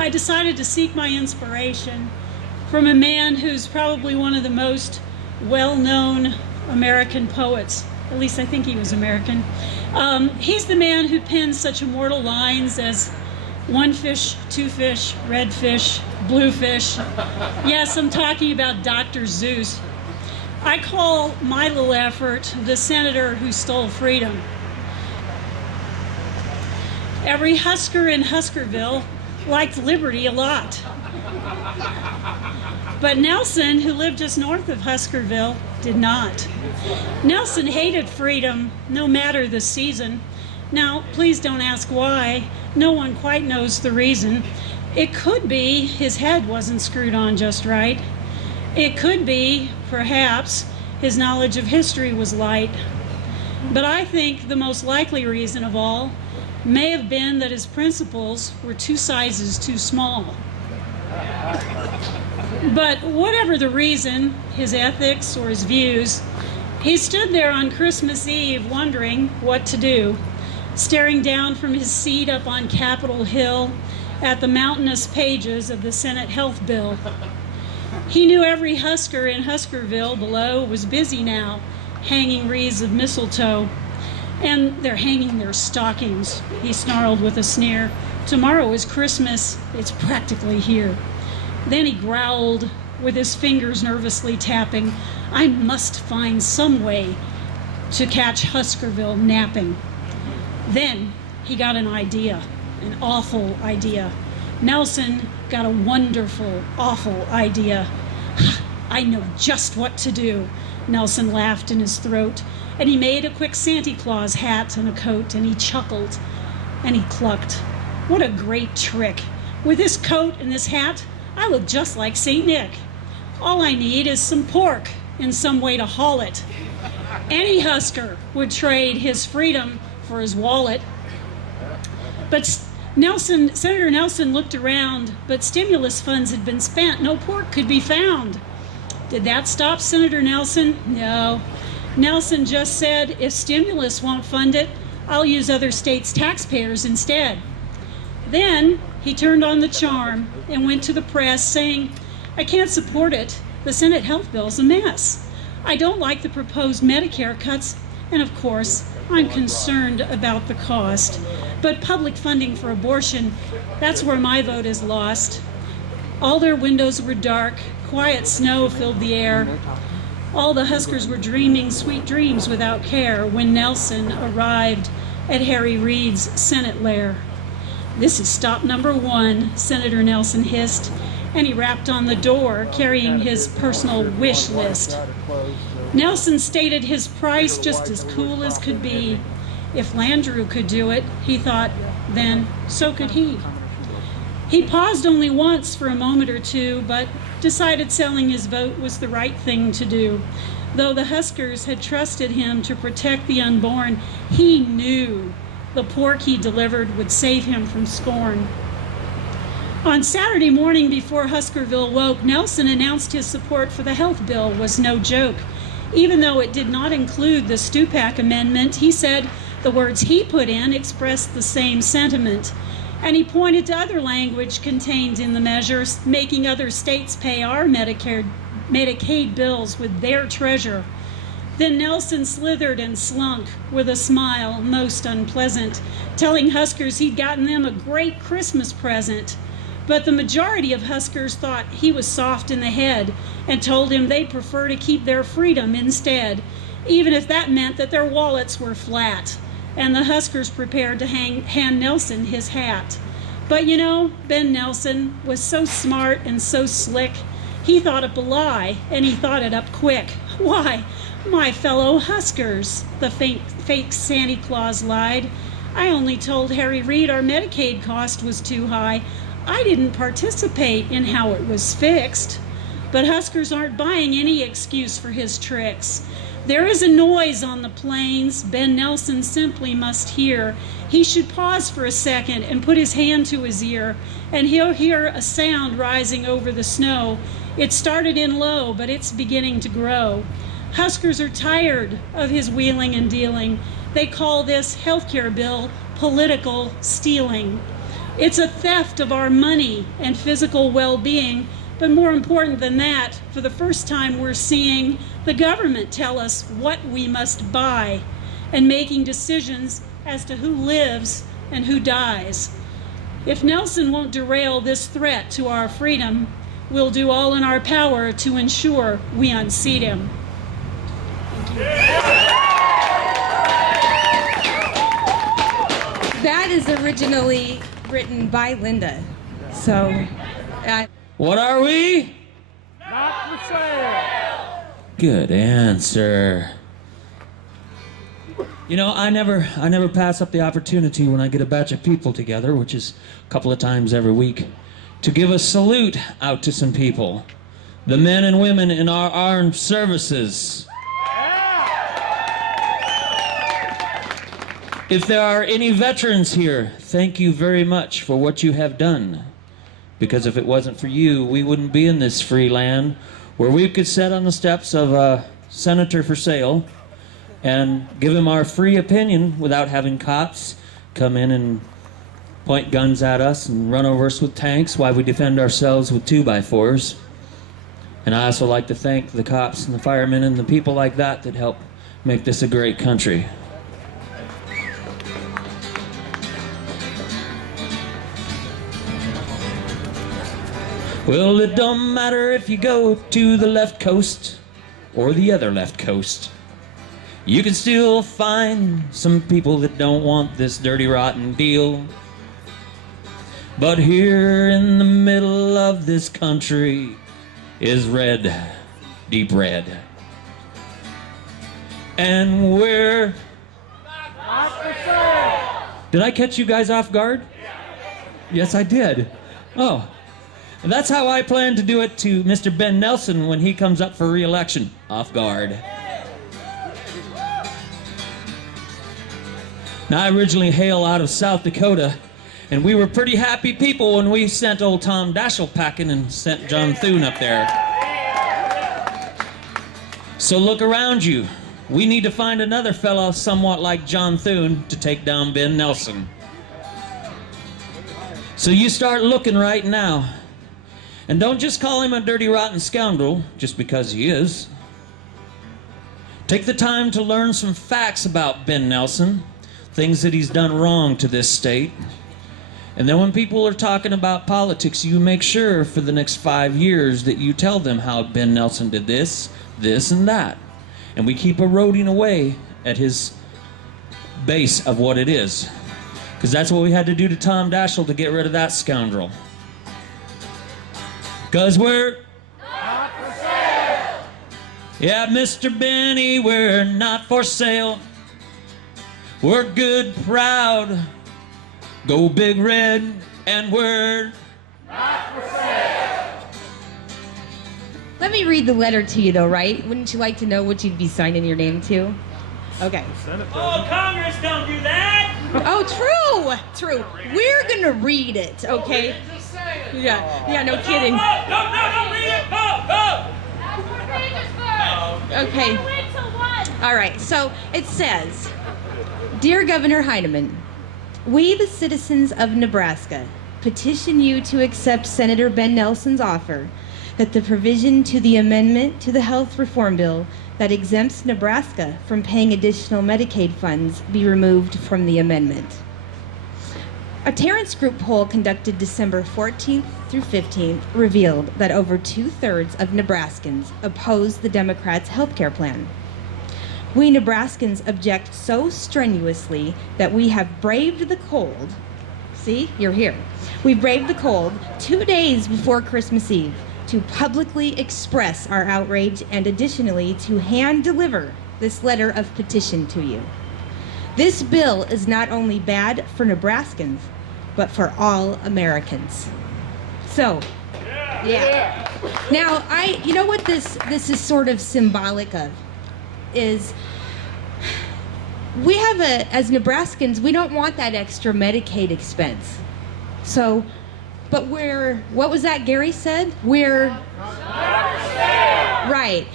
I decided to seek my inspiration from a man who's probably one of the most well-known American poets. At least I think he was American. He's the man who penned such immortal lines as one fish, two fish, red fish, blue fish. Yes, I'm talking about Dr. Seuss. I call my little effort the senator who stole freedom. Every Husker in Huskerville liked liberty a lot. But Nelson, who lived just north of Huskerville, did not. Nelson hated freedom, no matter the season. Now, please don't ask why. No one quite knows the reason. It could be his head wasn't screwed on just right. It could be, perhaps, his knowledge of history was light. But I think the most likely reason of all may have been that his principles were 2 sizes too small. But whatever the reason, his ethics or his views, he stood there on Christmas Eve wondering what to do, staring down from his seat up on Capitol Hill at the mountainous pages of the Senate Health Bill. He knew every Husker in Huskerville below was busy now, hanging wreaths of mistletoe. And they're hanging their stockings, he snarled with a sneer. Tomorrow is Christmas, it's practically here. Then he growled, with his fingers nervously tapping, I must find some way to catch Huskerville napping. Then he got an idea, an awful idea. Nelson got a wonderful, awful idea. I know just what to do, Nelson laughed in his throat, and he made a quick Santa Claus hat and a coat, and he chuckled, and he clucked. What a great trick. With this coat and this hat, I look just like St. Nick. All I need is some pork and some way to haul it. Any Husker would trade his freedom for his wallet. But Senator Nelson looked around, but stimulus funds had been spent. No pork could be found. Did that stop Senator Nelson? No. Nelson just said, if stimulus won't fund it, I'll use other states' taxpayers instead. Then he turned on the charm and went to the press saying, I can't support it. The Senate health bill's a mess. I don't like the proposed Medicare cuts, and of course, I'm concerned about the cost. But public funding for abortion, that's where my vote is lost. All their windows were dark, quiet snow filled the air. All the Huskers were dreaming sweet dreams without care when Nelson arrived at Harry Reid's Senate lair. This is stop number 1, Senator Nelson hissed, and he rapped on the door, carrying his personal wish list. Nelson stated his price just as cool as could be. If Landrieu could do it, he thought, then so could he. He paused only once for a moment or two, but decided selling his vote was the right thing to do. Though the Huskers had trusted him to protect the unborn, he knew the pork he delivered would save him from scorn. On Saturday morning before Huskerville woke, Nelson announced his support for the health bill was no joke. Even though it did not include the Stupak amendment, he said the words he put in expressed the same sentiment. And he pointed to other language contained in the measures, making other states pay our Medicaid bills with their treasure. Then Nelson slithered and slunk with a smile most unpleasant, telling Huskers he'd gotten them a great Christmas present. But the majority of Huskers thought he was soft in the head and told him they'd prefer to keep their freedom instead, even if that meant that their wallets were flat. And the Huskers prepared to hand Nelson his hat. But you know, Ben Nelson was so smart and so slick, he thought up a lie, and he thought it up quick. Why, my fellow Huskers, the fake Santa Claus lied. I only told Harry Reid our Medicaid cost was too high. I didn't participate in how it was fixed. But Huskers aren't buying any excuse for his tricks. There is a noise on the plains Ben Nelson simply must hear. He should pause for a second and put his hand to his ear, and he'll hear a sound rising over the snow. It started in low, but it's beginning to grow. Huskers are tired of his wheeling and dealing. They call this healthcare bill political stealing. It's a theft of our money and physical well-being, but more important than that, for the first time we're seeing the government tell us what we must buy and making decisions as to who lives and who dies. If Nelson won't derail this threat to our freedom, we'll do all in our power to ensure we unseat him. That is originally written by Linda. So, what are we? Not for sale. Good answer. You know, I never pass up the opportunity when I get a batch of people together, which is a couple of times every week, to give a salute out to some people. The men and women in our armed services. If there are any veterans here, thank you very much for what you have done. Because if it wasn't for you, we wouldn't be in this free land where we could sit on the steps of a senator for sale and give him our free opinion without having cops come in and point guns at us and run over us with tanks while we defend ourselves with 2x4s. And I also like to thank the cops and the firemen and the people like that that help make this a great country. Well, it don't matter if you go to the left coast or the other left coast. You can still find some people that don't want this dirty, rotten deal. But here in the middle of this country is red, deep red. And we're... Did I catch you guys off guard? Yes, I did. Oh. And that's how I plan to do it to Mr. Ben Nelson when he comes up for re-election. Off guard. Now, I originally hail out of South Dakota, and we were pretty happy people when we sent old Tom Daschle packing and sent John Thune up there. So look around you. We need to find another fellow somewhat like John Thune to take down Ben Nelson. So you start looking right now. And don't just call him a dirty, rotten scoundrel just because he is. Take the time to learn some facts about Ben Nelson, things that he's done wrong to this state. And then when people are talking about politics, you make sure for the next 5 years that you tell them how Ben Nelson did this, this, and that. And we keep eroding away at his base of what it is. Because that's what we had to do to Tom Daschle to get rid of that scoundrel. Because we're not for sale. Yeah, Mr. Benny, we're not for sale. We're good, proud, go big red, and we're not for sale. let me read the letter to you, though, right? Wouldn't you like to know what you'd be signing your name to? Okay. Oh, Congress, don't do that! Oh, true. We're gonna read it, okay? Yeah, no kidding. Don't read it! Go! Okay. All right, so it says, Dear Governor Heinemann, we, the citizens of Nebraska, petition you to accept Senator Ben Nelson's offer that the provision to the amendment to the health reform bill that exempts Nebraska from paying additional Medicaid funds be removed from the amendment. A Terrence Group poll conducted December 14th through 15th revealed that over 2/3 of Nebraskans oppose the Democrats' health care plan. We Nebraskans object so strenuously that we have braved the cold. See, you're here. We braved the cold 2 days before Christmas Eve to publicly express our outrage and additionally to hand deliver this letter of petition to you. This bill is not only bad for Nebraskans, but for all Americans. So, yeah. Now, you know what this is sort of symbolic of? Is we have as Nebraskans, we don't want that extra Medicaid expense. So, but what was that Gary said? We're right.